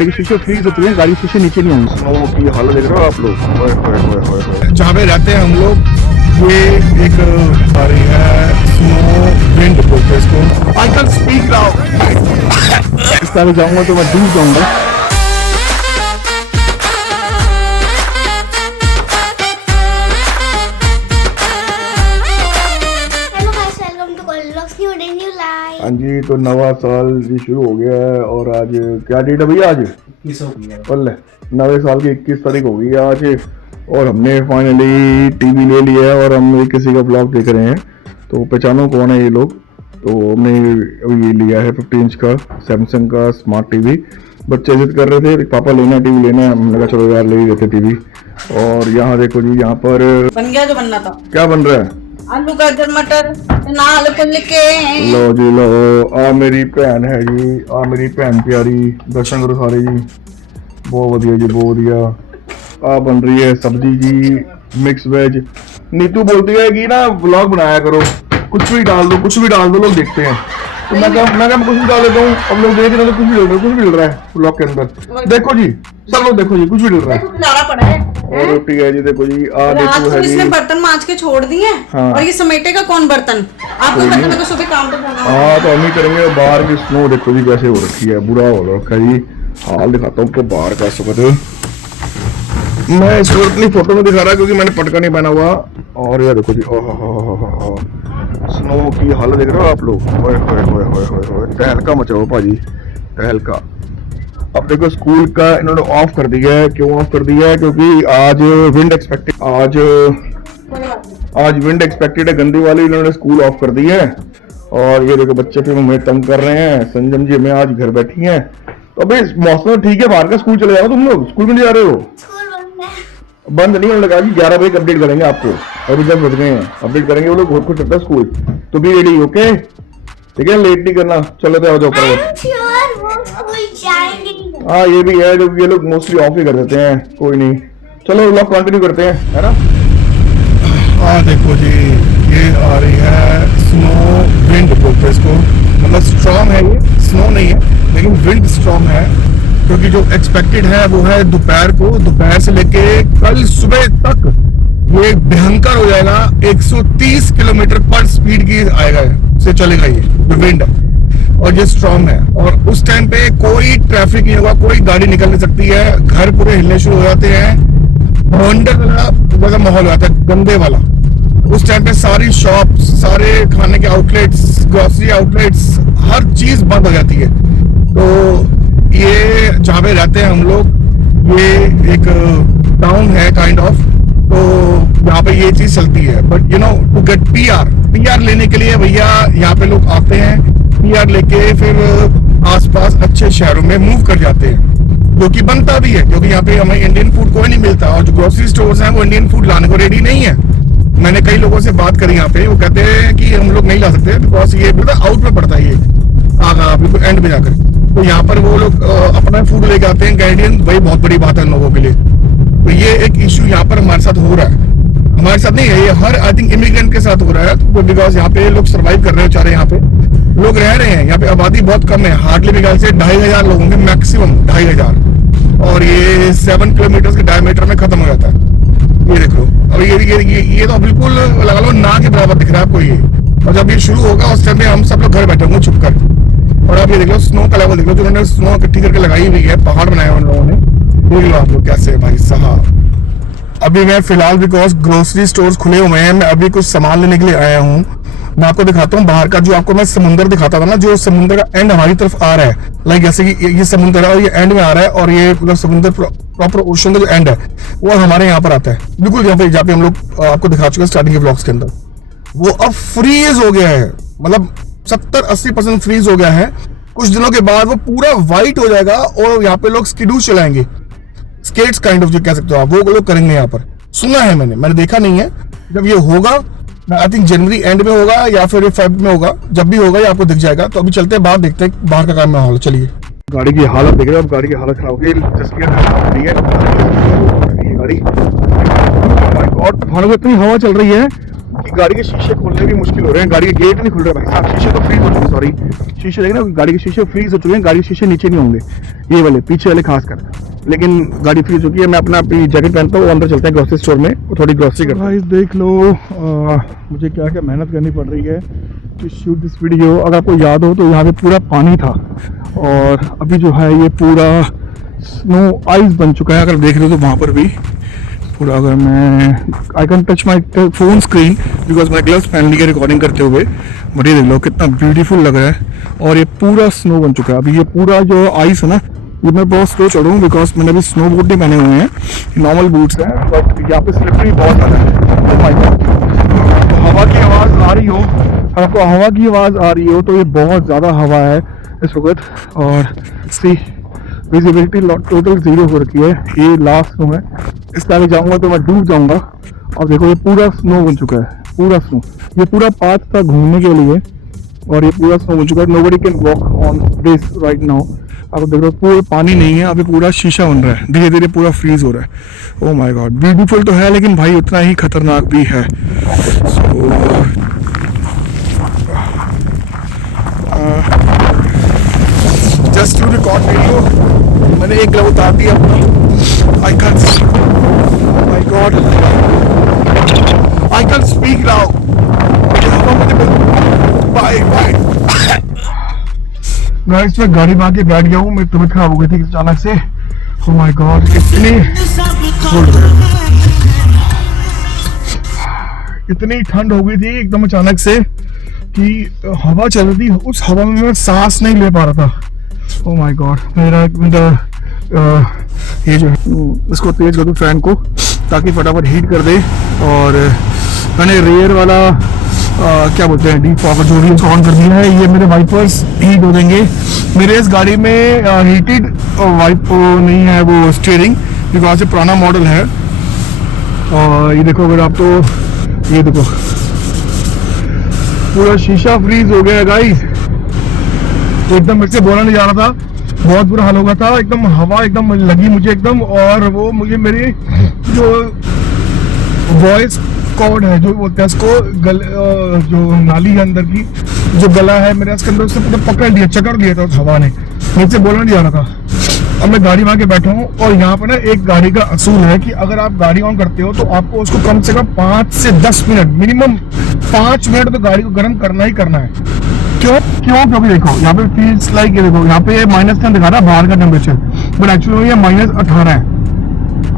गाड़ी शीशे फ्रीज होती है, गाड़ी शीशे नीचे नहीं होंगे। स्नो की हालत देख रहे हो आप लोग। जहाँ पे रहते हैं हम लोग, ये एक हमारी है स्नो विंड बोलते हैं इसको। आई कैन स्पीक नाउ। इस तरह जाऊंगा तो मैं डूब जाऊंगा। हाँ जी, तो नवा साल जी शुरू हो गया है और आज क्या डेट है भैया? आज 21 कल नवे साल की 21 तारीख हो गई है आज। और हमने फाइनली टीवी ले लिया है और हम किसी का ब्लॉग देख रहे हैं, तो पहचानो कौन है ये लोग। तो हमने अभी ये लिया है 15 इंच का सैमसंग का स्मार्ट टीवी। बच्चे जिद कर रहे थे पापा लेना टीवी लेना है, हमने कहा चलो यार ले ही लेते टीवी। और यहाँ देखो जी, यहाँ पर बन गया जो बनना था। क्या बन रहा है? आलू गाजर मटर नाल फुल के। लो जी लो, आ मेरी भैन है जी, आ मेरी भैन प्यारी, दर्शन करो सारे जी। बहुत बढ़िया जी, बहुत बढ़िया। आ बन रही है सब्जी जी, मिक्स वेज। नीतू बोलती है कि ना व्लॉग बनाया करो, कुछ भी डाल दो, कुछ भी डाल दो, लोग देखते हैं। तो मैं कुछ भी डाल देता हूँ, अब लोग देख रहे हैं तो कुछ भी डल रहा है व्लॉग के अंदर। देखो जी सब लोग, देखो जी कुछ भी डल रहा है। और रोटी है जी, देखो जी। इसने बर्तन मांज के छोड़ दिए। हाँ। और ये समेटेगा कौन बर्तन? आपको पता है तो सुबह काम पे जाना है। हाँ तो हम ही करेंगे। बाहर की स्नो देखो जी कैसे हो रखी है, बुरा हो रखा है जी। हाल दिखाता हूँ आपको बाहर का। इस वक्त मैं इस वक्त अपनी फोटो में दिखा रहा क्योंकि मैंने पटका नहीं पहना हुआ। और ये देखो जी, ओह स्नो की हालत देख रहे हो आप लोग। तहलका मचाओ भाजी, तहलका। अब देखो स्कूल का इन्होंने ऑफ कर दिया है। क्यों ऑफ कर दिया है? क्योंकि आज विंड एक्सपेक्टेड, आज विंड एक्सपेक्टेड है गंदी वाली, इन्होंने स्कूल ऑफ कर दिया है। और ये देखो बच्चे फिर हमें तंग कर रहे हैं। संजम जी हमें आज घर बैठी हैं। तो अभी मौसम ठीक है, बाहर का स्कूल चले जाओ तुम लोग। स्कूल में नहीं जा रहे हो? बंद नहीं होने लगा जी, 11 बजे अपडेट करेंगे आपको। अभी 10 बज गए हैं, अपडेट करेंगे। वो लोग बहुत कुछ चलता है स्कूल। तो भी रेडी ओके, ठीक है, लेट नहीं करना। चलो तो आओ जाओ करो। हाँ ये भी है, ये लोग मोस्टली ऑफ ही कर देते हैं। कोई नहीं, चलो व्लॉग कंटिन्यू करते हैं, है ना। हाँ देखो जी, ये आ रही है स्नो विंड बोलते हैं इसको। मतलब स्ट्रॉन्ग है, ये स्नो नहीं है लेकिन विंड स्ट्रॉन्ग है। क्योंकि जो एक्सपेक्टेड है वो है दोपहर से लेके कल सुबह तक ये भयंकर हो जाएगा। 130 किलोमीटर पर स्पीड की आएगा से चलेगा ये जो विंड है। और ये स्ट्रॉन्ग है और उस टाइम पे कोई ट्रैफिक नहीं होगा, कोई गाड़ी निकल नहीं सकती है। घर पूरे हिलने शुरू हो जाते हैं, भयंकर वाला माहौल हो जाता है, गंदे वाला। उस टाइम पे सारी शॉप्स, सारे खाने के आउटलेट्स, ग्रोसरी आउटलेट्स, हर चीज बंद हो जाती है। तो ये जहाँ पे रहते हैं हम लोग, ये एक टाउन है काइंड ऑफ। तो यहाँ पे ये चीज चलती है। But you know to get PR लेने के लिए भैया यहाँ पे लोग आते हैं, पीआर लेके फिर आसपास अच्छे शहरों में मूव कर जाते हैं, जो कि बनता भी है। क्योंकि यहाँ पे हमें इंडियन फूड कोई नहीं मिलता और जो ग्रोसरी स्टोर्स हैं वो इंडियन फूड लाने को रेडी नहीं है। मैंने कई लोगों से बात करी यहाँ पे, वो कहते हैं कि हम लोग नहीं ला सकते बिकॉज ये बिल्कुल आउट में पड़ता है, ये आगा बिल्कुल एंड में जाकर। तो यहाँ पर वो लोग अपना फूड लेके आते हैं कैनेडियन, वही बहुत बड़ी बात है इन लोगों के लिए। तो ये एक इश्यू यहाँ पर हमारे साथ हो रहा है। हमारे साथ नहीं है ये, हर आई थिंक इमिग्रेंट के साथ हो रहा है। तो बिकॉज यहाँ पे लोग सर्वाइव कर रहे हैं बेचारे, यहाँ पे लोग रह रहे हैं। यहाँ पे आबादी बहुत कम है, हार्डली मेरे ख्याल से 2500 लोग होंगे मैक्सिमम, 2500। और ये 7 किलोमीटर के डायमीटर में खत्म हो जाता है। ये देखो अब ये तो बिल्कुल लगा लो ना के बराबर दिख रहा है आपको ये। और जब ये शुरू होगा उस टाइम पे हम सब लोग घर बैठे होंगे छुप कर। और आप ये देख लो स्नो का लेवल देख लो, जो उन्होंने स्नो इकट्ठी करके लगाई हुई है, पहाड़ बनाया उन लोगों ने। देख लो आप लोग कैसे भाई साहब। अभी मैं फिलहाल बिकॉज ग्रोसरी स्टोर्स खुले हुए हैं, मैं अभी कुछ सामान लेने के लिए आया हूँ। मैं आपको दिखाता हूँ बाहर का, जो आपको मैं समुंदर दिखाता था ना, जो समुंदर का एंड हमारी तरफ आ रहा है। लाइक जैसे कि ये समुंदर है और ये एंड में आ रहा है, और ये मतलब समुंदर प्रॉपर ओशन का जो एंड है वो हमारे यहाँ पर आता है। बिल्कुल जहाँ पे हम लोग आपको दिखा चुके हैं स्टार्टिंग के ब्लॉग्स के अंदर। वो अब फ्रीज हो गया है, मतलब 70-80% फ्रीज हो गया है। कुछ दिनों के बाद वो पूरा व्हाइट हो जाएगा और यहाँ पे लोग स्कीडू चलाएंगे, स्केट्स काइंड ऑफ जो कह सकते हो आप, वो लोग करेंगे यहाँ पर। सुना है मैंने देखा नहीं है। जब ये होगा आई थिंक जनवरी एंड में होगा या फिर फेब में होगा, जब भी होगा ये आपको दिख जाएगा। तो अभी चलते हैं बाहर, देखते हैं बाहर का काम माहौल। चलिए, गाड़ी की हालत देख रहे हो आप, गाड़ी की हालत खराब हो गई। गाड़ी तूफानों में इतनी हवा चल रही है, कि गाड़ी के शीशे खोलने भी मुश्किल हो रहे हैं, गाड़ी के गेट नहीं खुल रहे भाई साहब, शीशे तो फ्रीज हो चुके, सॉरी शीशे देखे ना, गाड़ी के शीशे फ्रीज हो चुके हैं, गाड़ी के शीशे नीचे नहीं होंगे, ये वाले पीछे वाले खास कर, लेकिन गाड़ी फ्रीज हो चुकी है। मैं अपना जैकेट पहनता हूँ, अंदर चलते हैं ग्रोसरी स्टोर में, थोड़ी ग्रोसरी करते हैं। देख लो मुझे क्या क्या मेहनत करनी पड़ रही है टू शूट दिस वीडियो। अगर आपको याद हो तो यहाँ पे पूरा पानी था और अभी जो है ये पूरा स्नो आइस बन चुका है। अगर देख रहे हो तो वहाँ पर भी पूरा, अगर मैं I can touch my phone screen because मैं ग्लव्स पहन लिए रिकॉर्डिंग करते हुए, बट ये देख लो कितना ब्यूटीफुल लग रहा है और ये पूरा स्नो बन चुका है। अभी ये पूरा जो आइस है ना, ये मैं बहुत स्लो चढ़ूँ बिकॉज मैंने अभी स्नो बूट नहीं पहने हुए हैं, नॉर्मल बूट्स हैं, बट यहाँ पे स्लिपरी बहुत ज़्यादा है। Oh my God, हवा की आवाज़ आ रही हो, आपको हवा की आवाज़ आ रही हो तो ये बहुत ज़्यादा हवा है इस वक्त। और सी विजिबिलिटी टोटल 0 हो रखी है, ये लास्ट स्नो है, इसके आगे जाऊँगा तो मैं डूब जाऊँगा। और देखो ये पूरा स्नो बन चुका है, पूरा स्नो, ये पूरा पाथ था घूमने के लिए और ये पूरा स्नो बन चुका है। Nobody can walk on this right now. आप देख रहे हो पूरा पानी नहीं है, अभी पूरा शीशा बन रहा है, धीरे धीरे पूरा फ्रीज हो रहा है। ओह माय गॉड, ब्यूटीफुल तो है लेकिन भाई उतना ही खतरनाक भी है। जस्ट टू रिकॉर्ड वीडियो, मैंने एक ग्लव उतार दिया अपना। I can, my God, I can speak now. Bye bye guys, मैं गाड़ी में आके बैठ गया हूँ, मेरी तबीयत खराब हो गई थी अचानक से। ओह माय गॉड, इतनी ठंड हो गई थी एकदम अचानक से कि हवा चल रही थी, उस हवा में मैं सांस नहीं ले पा रहा था। ओह माय गॉड, मेरा ये जो है इसको तेज कर दूं फैन को ताकि फटाफट हीट कर दे। और मैंने रेयर वाला क्या बोलते हैं डीफॉगर जो भी ऑन कर दिया है, ये मेरे वाइपर्स हीट हो देंगे। मेरे इस गाड़ी में हीटेड वाइप नहीं है वो स्टीयरिंग, बिकॉज ये पुराना मॉडल है। और ये देखो, अगर आप तो ये देखो पूरा शीशा फ्रीज हो गया गाइस, तो एकदम मेरे से बोला नहीं जा रहा था, बहुत बुरा हाल हो गया था, एकदम हवा एकदम लगी मुझे एकदम। और वो मुझे मेरी जो वॉइस कॉर्ड है जो बोलते हैं उसको, जो नाली है अंदर की, जो गला है मेरे इसके अंदर, उससे पूरा पकड़ लिया, चकड़ लिया था उस हवा ने, मेरे से बोलना नहीं जा रहा था। अब मैं गाड़ी में आके बैठा हूँ और यहाँ पे ना एक गाड़ी का असूल है कि अगर आप गाड़ी ऑन करते हो तो आपको उसको कम से कम 5 से 10 मिनट, मिनिमम 5 मिनट तो गाड़ी को गर्म करना ही करना है। क्यों? क्योंकि देखो यहाँ पे फील्स लाइक, ये देखो यहाँ पे -10 दिखा रहा है बाहर का टेम्परेचर, बट एक्चुअली ये -18 है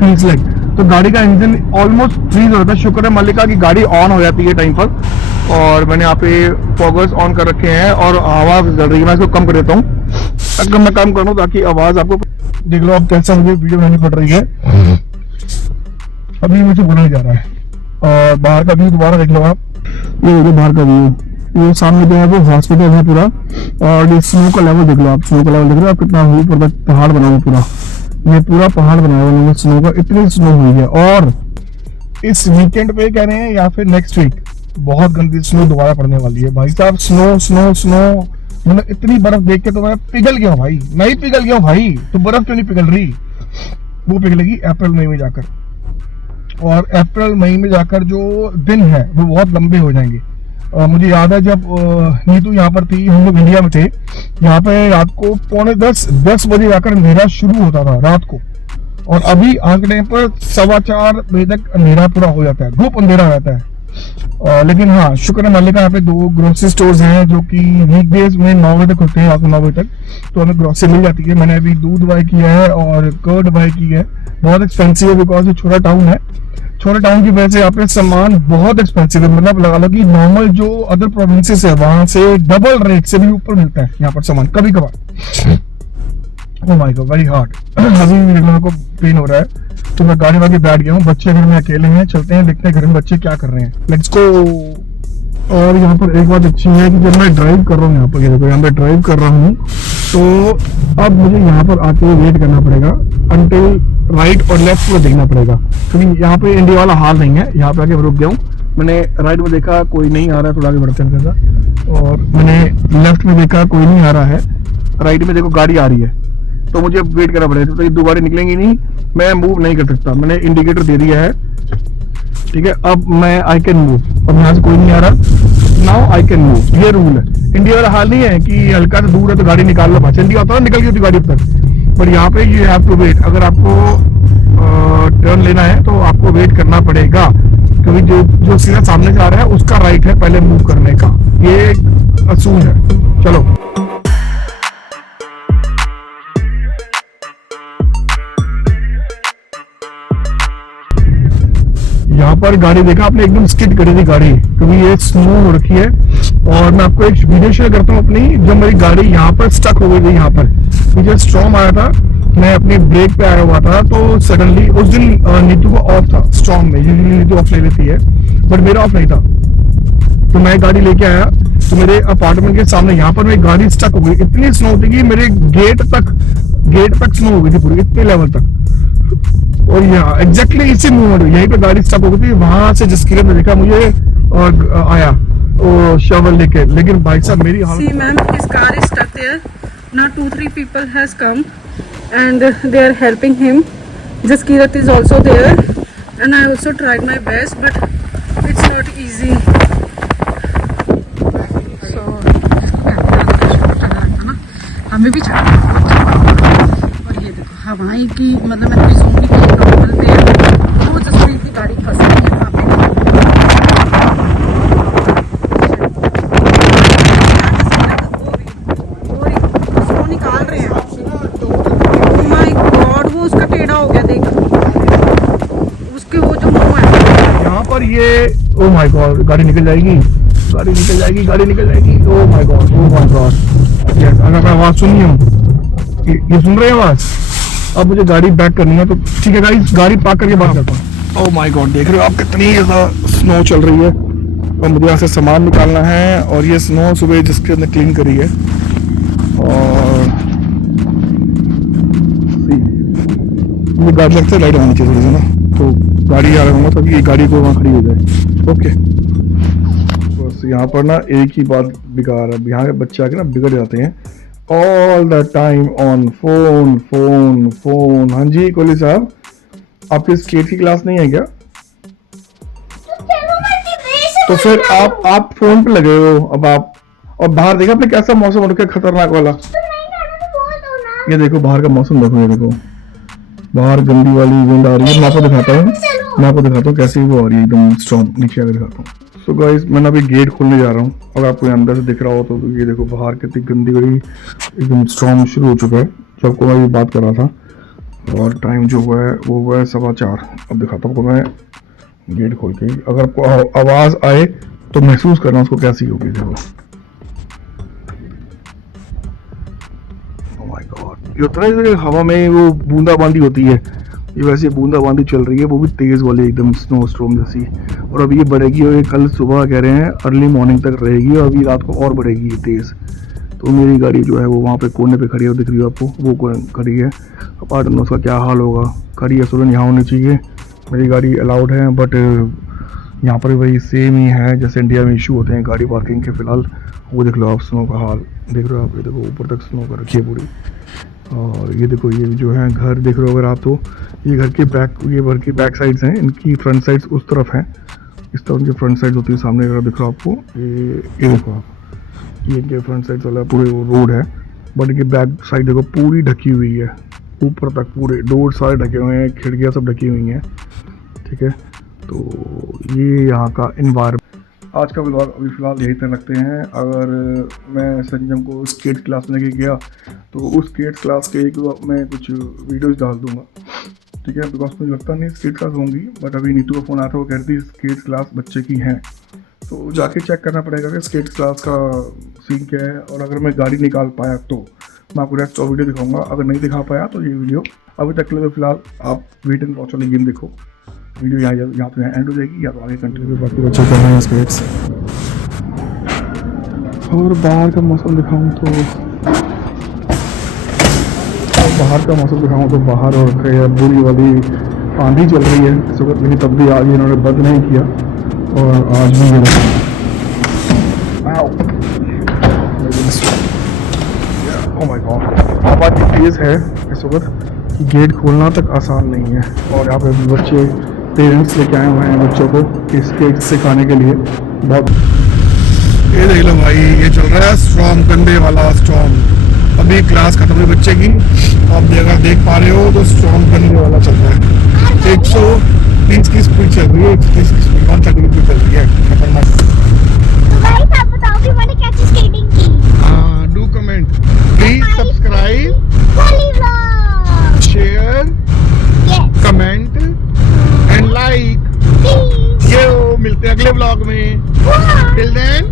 फील्स लाइक। तो गाड़ी का इंजन ऑलमोस्ट फ्रीज हो जाता है। शुक्र है मल्लिका की गाड़ी ऑन हो जाती है टाइम पर। और मैंने यहाँ पे फॉगर्स ऑन कर रखे हैं और हवा चल रही है, मैं इसको कम कर देता हूँ, अगर मैं काम कर रहा हूँ ताकि आवाज आपको देख लो। अब कैसा मुझे वीडियो बनानी पड़ रही है, अभी मुझे बोला नहीं जा रहा है। और बाहर का व्यू दोबारा देख लो आप, ये बाहर का व्यू, ये सामने जो है वो हॉस्पिटल है पूरा। और ये स्नो का लेवल देख लो आप, स्नो का लेवल देख लो आप कितना ऊपर तक पहाड़ बना हुआ पूरा, ये पूरा पहाड़ बनाया हुआ स्नो का, इतनी स्नो हुई है। और इस वीकेंड पे कह रहे हैं या फिर नेक्स्ट वीक बहुत गंदी स्नो दोबारा पड़ने वाली है भाई साहब। स्नो स्नो स्नो, मतलब इतनी बर्फ देख के तो मैं पिघल गया भाई, मैं ही पिघल गया भाई। तो बर्फ क्यों नहीं पिघल रही? वो पिघलेगी अप्रैल मई में जाकर, और अप्रैल मई में जाकर जो दिन है वो बहुत लंबे हो जाएंगे। मुझे याद है जब नीतू यहाँ पर थी, हम लोग इंडिया में थे, यहाँ पे रात को 9:45-10 बजे जाकर अंधेरा शुरू होता था रात को, और अभी आंकड़े पर 4:15 बजे तक अंधेरा पूरा हो जाता है, धूप अंधेरा रहता है। लेकिन हाँ, शुक्र है मालिका यहाँ पे 2 ग्रोसरी स्टोर्स हैं जो कि वीकडेज में 9 बजे तक खुलते हैं, रात को 9 बजे तक, तो हमें ग्रोसरी मिल जाती है। मैंने अभी दूध बाय किया है और कर्ड बाय की है, बहुत एक्सपेंसिव है बिकॉज ये छोटा टाउन है। छोटे टाउन की वजह से यहाँ पे सामान बहुत एक्सपेंसिव है, मतलब लगा लो कि नॉर्मल जो अदर प्रोविंसेस है वहां से डबल रेट से भी ऊपर मिलता है यहाँ पर सामान कभी कभार। Oh my God, very hot. अभी मेरे को पेन हो रहा है, तो मैं गाड़ी में बैठ गया हूँ। बच्चे घर में अकेले हैं, चलते हैं देखते हैं घर में बच्चे क्या कर रहे हैं, लेट्स गो। और यहाँ पर एक बात अच्छी है कि जब मैं ड्राइव कर रहा हूँ, यहाँ पर देखो यहाँ पे ड्राइव कर रहा हूँ, तो अब मुझे यहाँ पर आके वेट करना पड़ेगा अंटिल राइट और लेफ्ट को देखना पड़ेगा, क्योंकि यहाँ पे इंडिया वाला हाल नहीं है। यहाँ पे आके रुक गया हूँ, मैंने राइट में देखा कोई नहीं आ रहा है, थोड़ा आगे बढ़ते हैं कैसा, और मैंने लेफ्ट में देखा कोई नहीं आ रहा है, राइट में देखो गाड़ी आ रही है, तो मुझे वेट करना पड़ेगा। तो ये 2 गाड़ी निकलेंगी नहीं, मैं मूव नहीं कर सकता। मैंने इंडिकेटर दे दिया है ठीक है, अब मैं आई कैन मूव, अब यहाँ से कोई नहीं आ रहा, नाउ आई कैन मूव, ये रूल है। इंडिया वाला हाल नहीं है कि हल्का सा दूर है तो गाड़ी निकाल लो, भाषण दिया होता है निकल गई होती गाड़ी अब तक, पर यहाँ पे यू हैव टू वेट। अगर आपको टर्न लेना है तो आपको वेट करना पड़ेगा, क्योंकि जो सीधा सामने से आ रहा है उसका राइट है पहले मूव करने का, ये असूल है। चलो यहाँ पर गाड़ी देखा आपने, एकदम स्किड करी थी गाड़ी, क्योंकि ये स्नो हो रखी है। और मैं आपको एक वीडियो शेयर करता हूँ अपनी, जब मेरी गाड़ी यहाँ पर स्टक हो गई थी, यहाँ पर मुझे स्टॉर्म आया था, मैं अपनी ब्रेक पे आया हुआ था, तो सडनली उस दिन नीतू को ऑफ था स्टॉर्म में, यूजुअली नीतू ऑफ ले लेती है, बट मेरा ऑफ नहीं था, तो मैं गाड़ी लेके आया, तो मेरे अपार्टमेंट के सामने यहाँ पर मेरी गाड़ी स्टक हो गई। इतनी स्नो थी कि मेरे गेट तक स्नो हो गई थी पूरी, इतने लेवल तक। और यहाँ एग्जैक्टली इसी मोमेंट यहीं पे गाड़ी स्टक हो गई थी, वहां से जसकीरत ने देखा मुझे और आया वो शवल लेके, लेकिन भाई साहब मेरी See, ma'am, his car is stuck there. Now 2-3 people has come and they are helping him. Jaskirat is also there and I also tried my best, but it's not easy. So हमें भी चढ़ना और ये देखो हवाएं की, मतलब मैं रिजूमली नॉर्मल पे वो जसप्रीत की गाड़ी फंस गई है वहाँ पे। उसको निकाल रहे हैं। Oh my God, वो उसका टेढ़ा हो गया, देख उसके वो जो मुंह है यहाँ पर ये, ओ माय गॉड, गाड़ी निकल जाएगी, गाड़ी निकल जाएगी, गाड़ी निकल जाएगी, oh my God, oh my God. Yes, अगर मैं आवाज सुनी हूँ, ये सुन रहे हैं आवाज, अब मुझे गाड़ी बैक करनी है, तो ठीक है गाइस, गाड़ी पार्क करके बात करता हूँ। ओह माय गॉड, देख रहे हो आप कितनी ज्यादा स्नो चल रही है, और मुझे यहाँ से सामान निकालना है, और ये स्नो सुबह जिसके अंदर क्लीन करी है, और ये गाड़ी लगता है लाइट आनी चाहिए थोड़ी सी ना, तो गाड़ी आ रहा हूँ ताकि ये गाड़ी को वहाँ खड़ी हो जाए। ओके, बस यहाँ पर ना एक ही बात बेकार है, यहाँ के बच्चे आके ना बिगड़ जाते हैं, all the time on phone phone phone. हाँ जी कोहली साहब, आपकी स्केट की क्लास नहीं है क्या? तो फिर आप फोन पे लगे हो अब आप, और बाहर देखा आपने कैसा मौसम हो रखा है, खतरनाक वाला। ये देखो बाहर का मौसम देखो, ये देखो बाहर गंदी वाली विंड आ रही है, मैं आपको दिखाता हूँ कैसी वो आ रही है, एकदम स्ट्रॉन्ग, नीचे आकर दिखाता हूँ। सो गाइस, मैं अभी गेट खोलने जा रहा हूँ, अगर आपको अंदर से दिख रहा हो तो ये देखो बाहर कितनी गंदी वाली एकदम स्ट्रॉन्ग शुरू हो चुका है, जब आपको मैं ये बात कर रहा था, और टाइम जो हुआ है वो हुआ है 4:15। अब दिखाता हूँ मैं गेट खोल के, अगर आपको आवाज आए तो महसूस करना उसको कैसी होगी। देखो ओह माय गॉड, ये उतना ही हवा में वो बूंदाबांदी होती है, ये वैसे बूंदाबांदी चल रही है, वो भी तेज वाली एकदम स्नो स्टॉर्म जैसी, और अभी ये बढ़ेगी, और ये कल सुबह कह रहे हैं अर्ली मॉर्निंग तक रहेगी, और अभी रात को और बढ़ेगी ये तेज। तो मेरी गाड़ी जो है वो वहाँ पे कोने पे खड़ी है, दिख रही है आपको, वो खड़ी है, अपार्टमेंट उसका क्या हाल होगा। खड़ी है यहाँ होनी चाहिए, मेरी गाड़ी अलाउड है, बट यहाँ पर वही सेम ही है जैसे इंडिया में इशू होते हैं गाड़ी पार्किंग के। फिलहाल वो देख लो आप, स्नो का हाल देख रहे हो आप, ये देखो ऊपर तक स्नो कर रखी है पूरी, और ये देखो ये जो है घर देख रहे हो अगर आप, तो ये घर की बैक साइड्स हैं, इनकी फ्रंट साइड्स उस तरफ हैं, इस तरफ जो फ्रंट साइड होती है सामने अगर दिख रहा आपको, ये देखो आप, ये इनके फ्रंट साइड वाला पूरे रोड है, बट इनकी बैक साइड देखो पूरी ढकी हुई है, ऊपर तक पूरे डोर सारे ढके हुए हैं, खिड़कियाँ सब ढकी हुई हैं। ठीक है, तो ये यहाँ का इन्वायरमेंट। आज का व्लॉग अभी फ़िलहाल यही तक रखते हैं। अगर मैं संजम को स्केट क्लास में लेके गया तो उस स्केट क्लास के एक मैं कुछ वीडियोस डाल दूंगा, ठीक है, बिकॉज मुझे लगता नहीं स्केट क्लास होंगी, बट अभी नीतू का फ़ोन आया था, वो कह रही थी स्केट क्लास बच्चे की हैं, तो जाके चेक करना पड़ेगा कि स्केट क्लास का सीन क्या है, और अगर मैं गाड़ी निकाल पाया तो मैं आपको नेक्स्ट वीडियो दिखाऊंगा, अगर नहीं दिखा पाया तो ये वीडियो अभी तक के लिए तो फिलहाल आप वेट एंड वॉच वाली गेम देखो। वीडियो यहाँ तो एंड हो जाएगी, या तो आगे कंटिन्यू बाकी बच्चे कर रहे हैं स्केट्स। और बाहर का मौसम दिखाऊं तो बाहर और बुरी वाली आंधी चल रही है इस वक्त, लेकिन तब भी आज इन्होंने बंद नहीं किया, और आज भी ये ओह माय गॉड हवा इतनी तेज़ है इस वक्त कि गेट खोलना तक आसान नहीं है, और यहाँ पे बच्चे पेरेंट्स लेके आए हुए हैं बच्चों को स्केट सिखाने के लिए। बहुत ये देख लो भाई, ये चल रहा है स्टॉर्म, कंधे वाला स्टॉर्म। अभी क्लास खत्म हुई बच्चे की, आप भी अगर देख पा रहे हो तो स्टॉर्म कंधे वाला चल रहा है। 130 की स्पीड चल रही है, 130 की स्पीड 130 की स्पीड चल रही है, खतरनाक। तो गाइस आप बताओ कि मैंने कैसी स्केटिंग की। हाँ, do comment, please subscribe, Holi vlog. Share, yes comment and like. Please. ये मिलते हैं अगले व्लॉग में। Till then